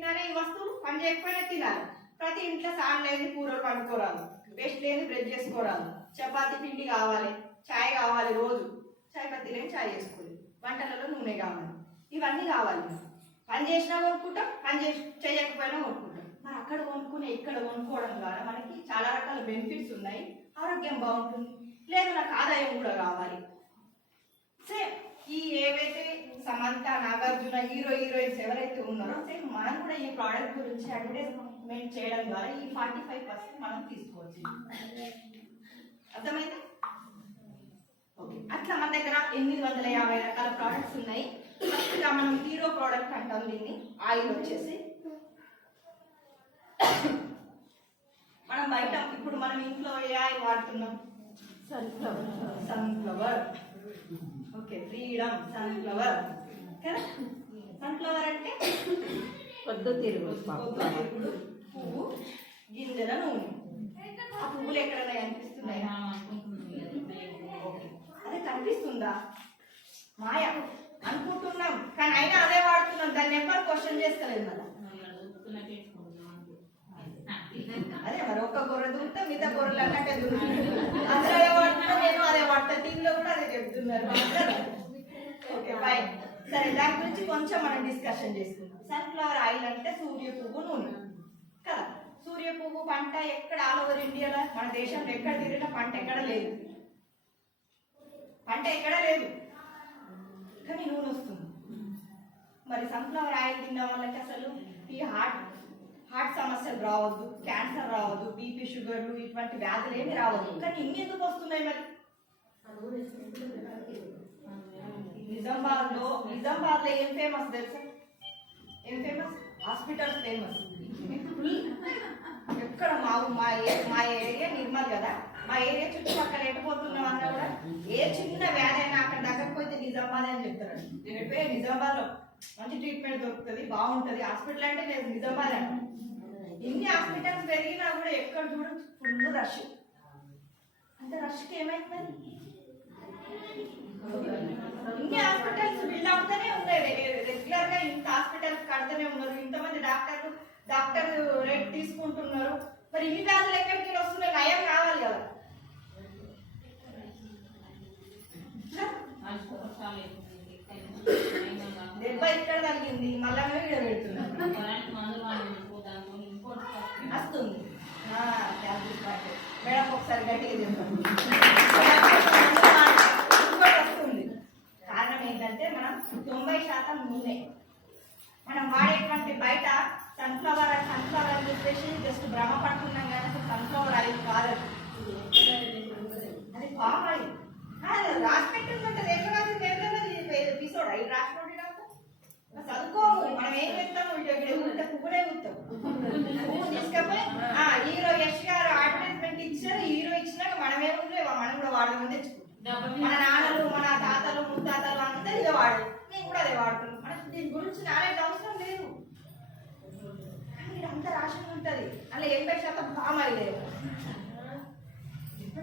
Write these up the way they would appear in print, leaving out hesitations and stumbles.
తినాలి ఈ వస్తువులు, పని చేయకపోయినా తినాలి. ప్రతి ఇంట్లో సాన్ లేని కూరలు పండుకోరాదు, పేస్ట్ లేని బ్రెడ్ చేసుకోరాదు, చపాతి పిండి కావాలి, చాయ్ కావాలి, రోజు చాయ్ పత్తి లేని చాయ్ చేసుకోవాలి, వంటలలో నూనె కావాలి, ఇవన్నీ కావాలి. పని చేసినా కొనుక్కుంటాం, పని చేయకపోయినా కొనుక్కుంటాం. మరి అక్కడ కొనుక్కుని ఇక్కడ కొనుక్కోవడం ద్వారా మనకి చాలా రకాల బెనిఫిట్స్ ఉన్నాయి. ఆరోగ్యం బాగుంటుంది, లేదు నాకు ఆదాయం కూడా కావాలి. సేమ్ ఈ ఏవైతే సమంత, నాగార్జున, హీరోయిన్స్ ఎవరైతే ఉన్నారో సేమ్ మనం కూడా ఈ ప్రోడక్ట్ గురించి అడ్వర్టైజ్మెంట్ చేయడం ద్వారా ఈ 45% మనం తీసుకోవచ్చు. అర్థమైందా? ఓకే, అట్లా మన దగ్గర 850 రకాల ప్రోడక్ట్స్ ఉన్నాయి. ఫస్ట్గా మనం హీరో ప్రోడక్ట్ అంటాం దీన్ని. ఆయిల్ వచ్చేసి మనం బయట ఇప్పుడు మనం ఇంట్లో ఏ ఆయిల్ వాడుతున్నాం? సన్ఫ్లవర్. ఓకే, ఫ్రీడమ్ సన్ఫ్లవర్ కదా. సన్ఫ్లవర్ అంటే పొద్దుతిరుగుడు పువ్వు గింజల నూనె. ఆ పువ్వులు ఎక్కడైనా కనిపిస్తున్నాయా? అదే కనిపిస్తుందా? మాయ అనుకుంటున్నాం, కానీ అయినా అదే వాడుతున్నాం. దాన్ని ఎవరు క్వశ్చన్ చేస్తలేదు కదా. అదే మరి ఒక గొర్రె దూరితే మిగతా గొర్రెలు అన్నట్టే దూరుతుంది. అందరూ అదే వాడుతున్నా, నేను అదే వాడతా. టీంలో కూడా అదే చెప్తున్నారు. Okay fine. సరే, దాని గురించి కొంచెం మనం డిస్కషన్ చేసుకుందాం. సన్ఫ్లవర్ ఆయిల్ అంటే సూర్య పువ్వు నూనె కదా. సూర్య పువ్వు పంట ఎక్కడ ఆల్ ఓవర్ ఇండియాలో, మన దేశంలో ఎక్కడ తిరిగినా పంట ఎక్కడ లేదు, పంట ఎక్కడ లేదు, కానీ నూనె వస్తుంది. మరి సన్ఫ్లవర్ ఆయిల్ తిన్న వాళ్ళకి అసలు ఈ హార్ట్ సమస్యలు రావద్దు, క్యాన్సర్ రావద్దు, బీపీ షుగర్లు ఇటువంటి వ్యాధులు ఏమి రావద్దు. కానీ ఇన్ని ఎందుకు వస్తున్నాయి? మరి నిజామాబాద్ లో ఏం ఫేమస్ తెలుసా? ఏం ఫేమస్? Hospitals famous. ఎక్కడ మా ఏరియా నిర్మల్ కదా, మా ఏరియా చుట్టుపక్కల ఎటుపోతున్నాం అన్నా కూడా ఏ చిన్న వ్యాధి అయినా అక్కడ దగ్గరకు పోతే నిజామాబాద్ అని చెప్తారు. నేను నిజామాబాద్ లో మంచి ట్రీట్మెంట్ దొరుకుతుంది, బాగుంటుంది. హాస్పిటల్ అంటే లేదు, నిజామాబాద్ అంటే. ఇన్ని హాస్పిటల్స్ పెరిగినా కూడా ఎక్కడ చూడచ్చు ఫుల్ రష్. అంటే రష్కి ఏమైతుంది? ఇన్ని హాస్పిటల్స్ బిల్డ్ అవుతూనే ఉన్నాయి, రెగ్యులర్ గా ఇంత హాస్పిటల్స్ కడుతూనే ఉన్నారు, ఇంతమంది డాక్టర్ రేట్ తీసుకుంటున్నారు. మరి ఇన్ని వ్యాధులు ఎక్కడికి వస్తున్నాయి? నయం కావాలి కదా. దెబ్బ ఇక్కడ తగ్గింది, మళ్ళా వీడియో పెడుతున్నారు, వస్తుంది. మేడం ఒకసారి గట్టిగా చెప్తాం. వస్తుంది. కారణం ఏంటంటే మనం 90% నూనె మనం వాడేటువంటి బయట సన్ఫ్లవర్ అని చెప్పేసి జస్ట్ భ్రమ పడుతున్నాం కానీ అసలు సన్ఫ్లవర్ ఆయిల్ కాదు, అది పామ్ ఆయిల్. రాసి పెట్టిందంటే ఎపిసోడ్ అవి రాసి చదువుకోము. మనం ఏం చెప్తాము? పువ్వునే కూర్తాం. పువ్వు తీసుకపోయి హీరో యష్ గారు అడ్వర్టైజ్మెంట్ ఇచ్చారు, హీరో ఇచ్చినాక మనమేముంది, మనం కూడా వాడదామని తెచ్చుకుంటాం. మన నాన్నలు, మన తాతలు, ముత్తాతలు అందరూ ఇదే వాడారు, మేము కూడా అదే వాడుతున్నాం. మనకు దీని గురించి నాలెడ్జ్ అవసరం లేదు, అంత రాసి ఉంటుంది. అలా 80% పామ్ ఆయిల్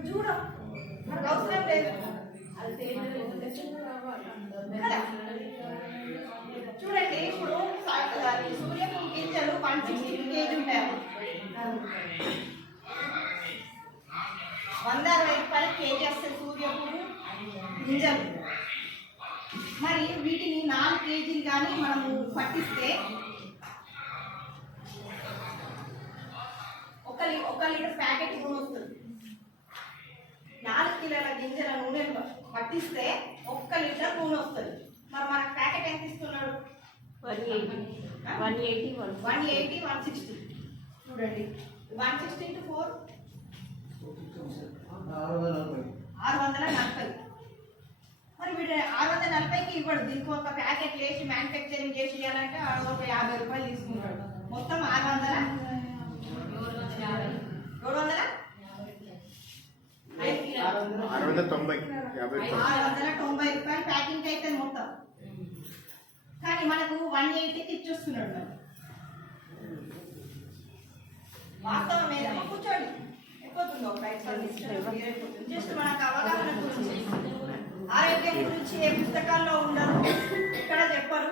చూడం, మనకు అవసరం లేదు. చూడండి, ఇప్పుడు సూర్యపువ్వు గింజలు 160 kg ఉంటాయి, 160 రూపాయలు కేజీ వస్తాయి సూర్యపువ్వు గింజలు. మరి వీటిని 4 kg కానీ మనము పట్టిస్తే 1 లీటర్ ప్యాకెట్ నూనె వస్తుంది. 4 కిలోల గింజల నూనె పట్టిస్తే 1 లీటర్ నూనె వస్తుంది. మరి మనకు ప్యాకెట్ ఎంత ఇస్తున్నాడు? 180, 160. చూడండి, 160 into 4 640. మరి వీడు 640కి ఇవ్వడు, దీనికి ఒక ప్యాకెట్ వేసి మ్యానుఫ్యాక్చరింగ్ చేసి ఇవ్వాలంటే 50 రూపాయలు తీసుకుంటాడు. మొత్తం 690 రూపాయలు ప్యాకింగ్ అయితే మొత్తం. కానీ మనకు 180కి ఇచ్చేస్తున్నాడు. వాస్తవం ఏదైనా కూర్చోండి, ఎక్కుతుందో జస్ట్ మనకు అవగాహన గురించి, ఆరోగ్యం గురించి ఏ పుస్తకాల్లో ఉండదు, ఇక్కడ చెప్పరు.